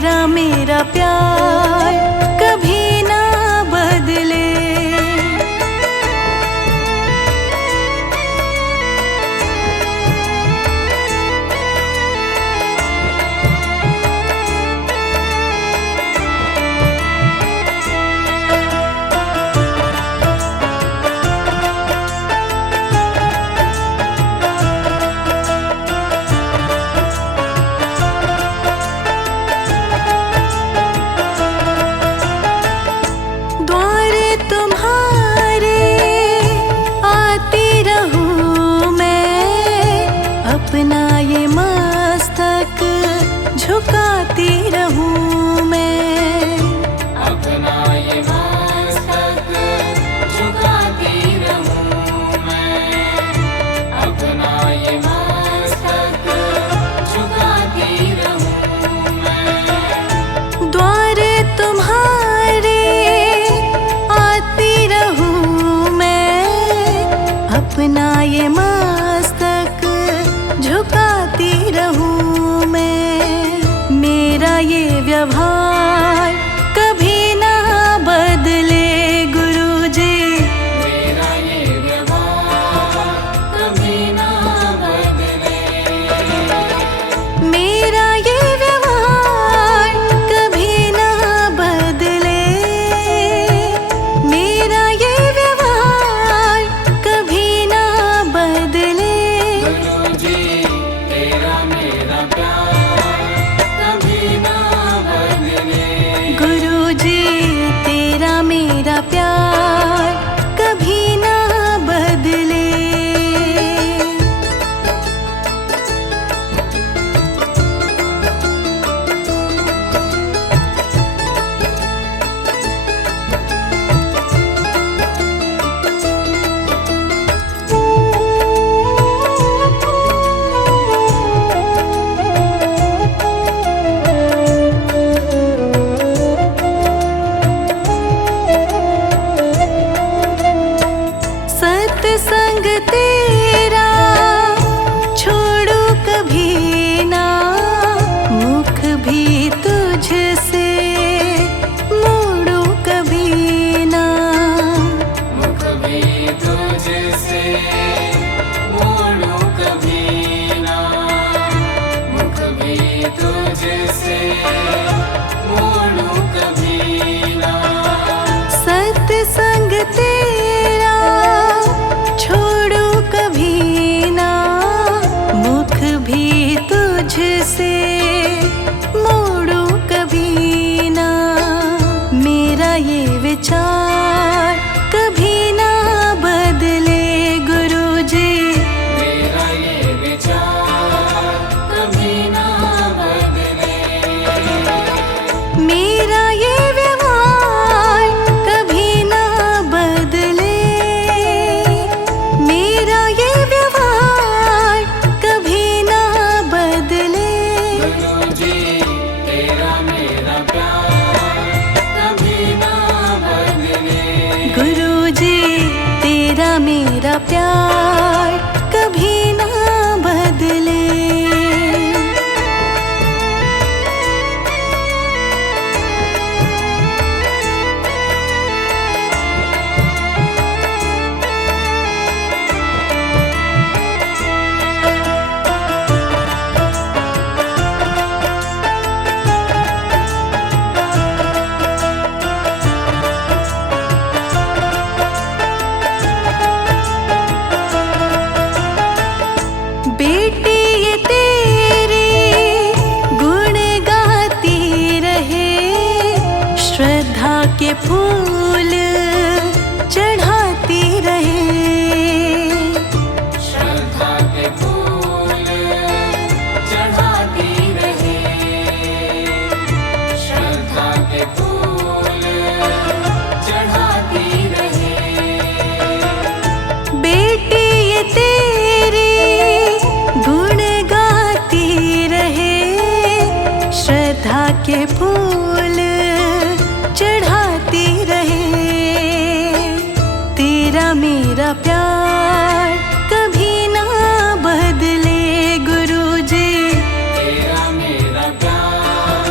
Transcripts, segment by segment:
तेरा मेरा प्यार कभी ना बदले। अपना ये मस्तक झुकाती रहूं मैं, अपना ये मस्तक झुकाती रहूं मैं, अपना ये मस्तक झुकाती रहूं मैं। द्वारे तुम्हारे आती रहूं मैं, अपना ये मस्तक झुकाती रहूं मैं। मेरा ये व्यवहार कभी ना बदले गुरुजी, मेरा ये व्यवहार कभी ना बदले, मेरा ये व्यवहार कभी ना बदले, मेरा ये व्यवहार कभी ना बदले। गुरुजी तेरा मेरा प्यार कभी ना बदले, गुरुजी तेरा मेरा प्यार कभी ना बदले। सत्संग तेरा छोड़ू कभी ना, मुख भी तुझसे मोड़ू कभी ना, मुख भी तुझसे मोड़ू कभी ना, मुख भी तुझसे मोड़ू कभी ना। सत्संग तेरा छोड़ू कभी ना, मुख भी तुझसे मोड़ू कभी ना। मेरा ये विचार कभी ना बदले गुरुजी, मेरा ये विचार कभी ना बदले, मेरा ये व्यवहार कभी ना बदले, मेरा ये व्यवहार कभी ना बदले। गुरुजी तेरा मेरा प्यार कभी ना बदले, गुरुजी तेरा मेरा प्यार कभी ना बदले। बेटी ये तेरे गुण गाती रहे, श्रद्धा के फूल चढ़ाती रहे, श्रद्धा के फूल चढ़ाती रहे, श्रद्धा के फूल चढ़ाती रहे। बेटी ये तेरे गुण गाती रहे, श्रद्धा के फूल चढ़ाती रहे। तेरा मेरा प्यार कभी ना बदले गुरुजी, तेरा मेरा प्यार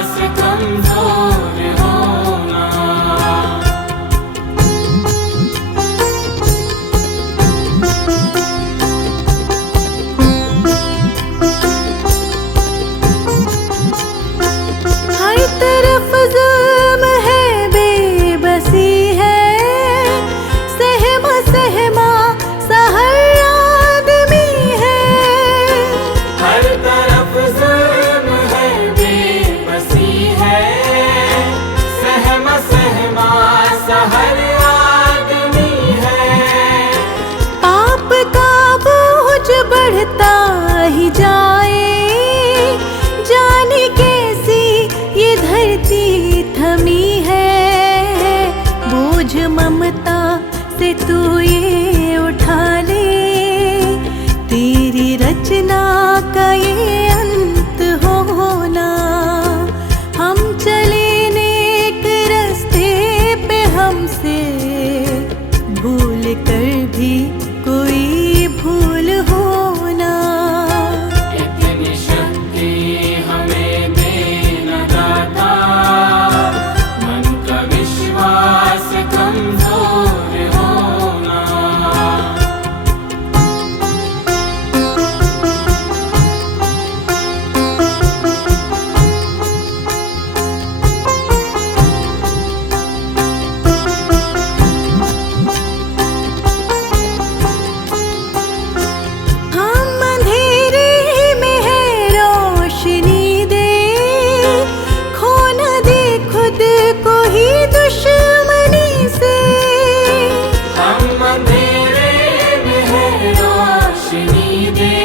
विश्वास कमजोर होना। हर तरफ जुल्म है, बेबसी है, सहमा सहमा सा हर आदमी है। हर तरफ जुल्म है, बेबसी है, सहमा सहमा सा हर आदमी है। पाप का बोझ बढ़ता ही जाए, जाने कैसी ये धरती थमी है। बोझ ममता से तू ये उठा ले, तेरी रचना का ये अंत होना। हम चले नेक रास्ते पे, हमसे भूल कर भी कोई भूल होना। इतनी शक्ति हमें देना दाता, मन का विश्वास कमजोर होना। हम अंधेरे में है, रोशनी दे, खो न दे खुद को ही दुश्मनी से। हम अंधेरे में है, रोशनी दे,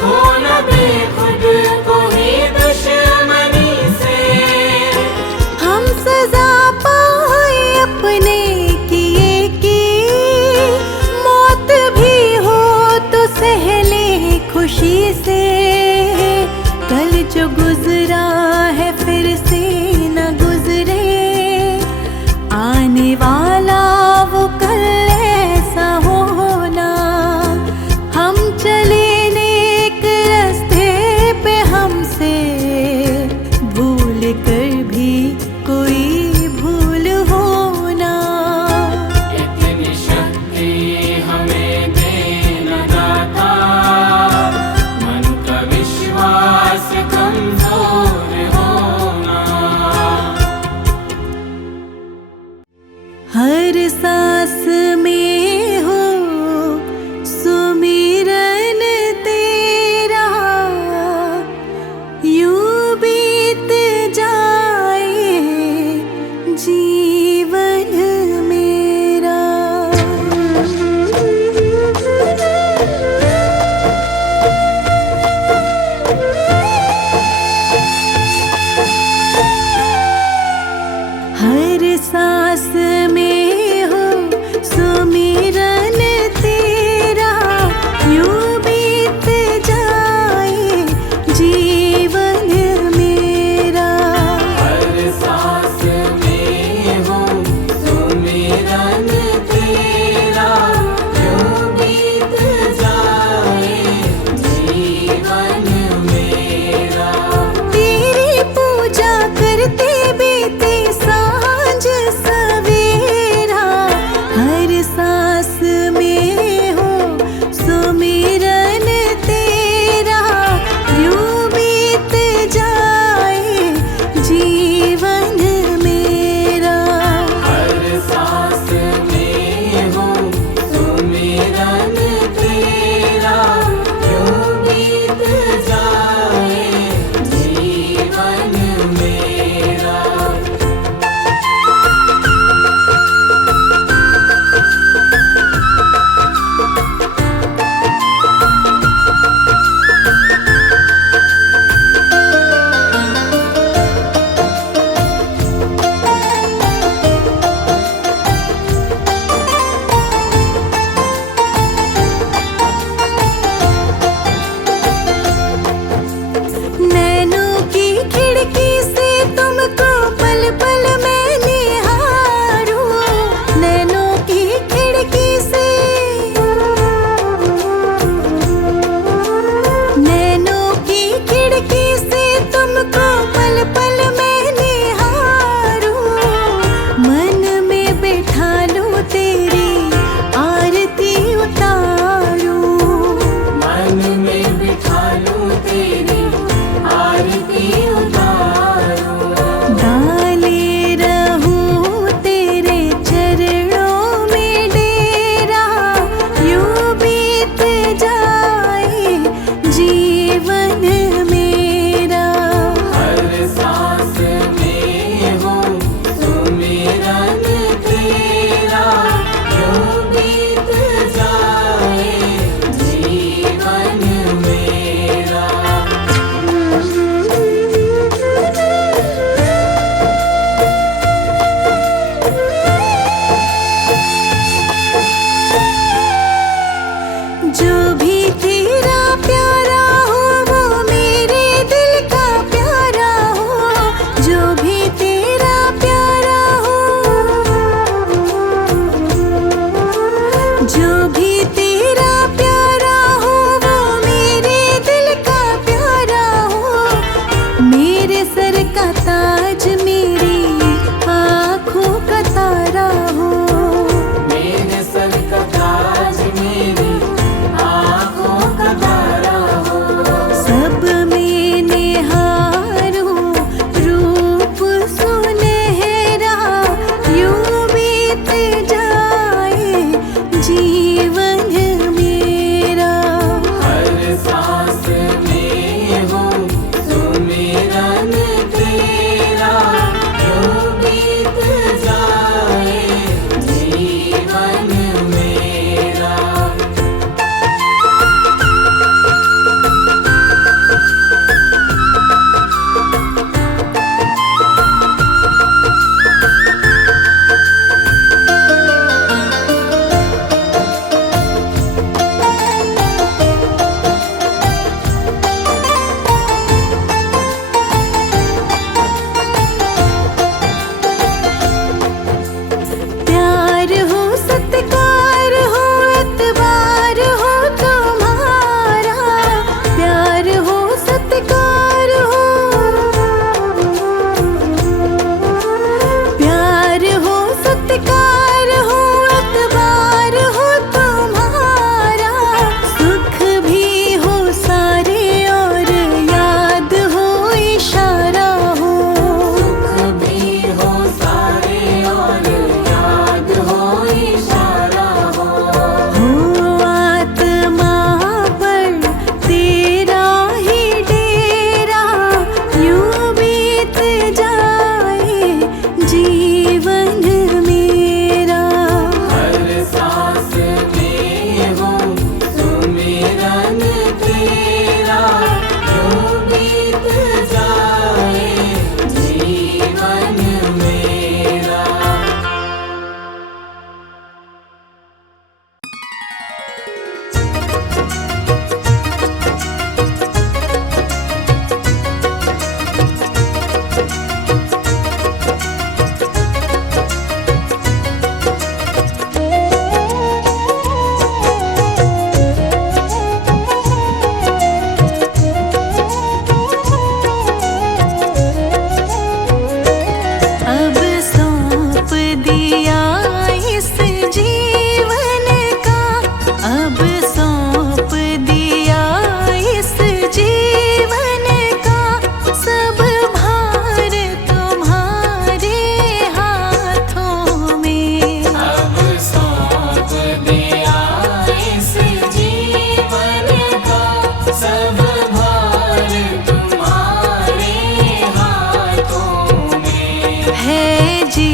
खो न दे खुद को ही दुश्मनी से। हम सजा पाए अपने किए की, मौत भी हो तो सहले खुशी से। कल जो गुजरा है फिर से न गुजरे, आने वाला वो कल ऐसा होना। हम चले नेक रास्ते पे, हमसे भूल कर भी कोई भूल होना। इतनी शक्ति हमें देना दाता, मन का विश्वास कमजोर ताज मेरी आँखों का तारा हो। मेरे सर का ताज मेरी आँखों का तारा हो। सब में निहारूं रूप सुनहरा, यूं बीत जाए जीवन मेरा। हर सांस में हो सुमिरन तेरा, यूं बीत जाए जीवन मेरा। प्यार हो सत्कार हो एतबार हो तुम्हारा, प्यार हो सत्कार हो, प्यार हो सत्कार हो एतबार हो तुम्हारा। सुख भी हो सारे और याद हो इशारा हो। सुख भी हो सारे और याद हो इशारा हो। आत्मा पर तेरा ही डेरा, यूं बीत जाए जीवन मेरा। हर सांस में हो सुमिरन तेरा, यूं बीत जाए जीवन मेरा। अब सौंप दिया इस जीवन का, अब सौंप दिया इस जीवन का। सब भार तुम्हारे हाथों में। अब सौंप दिया इस जीवन का, सब भार तुम्हारे हाथों में। है जी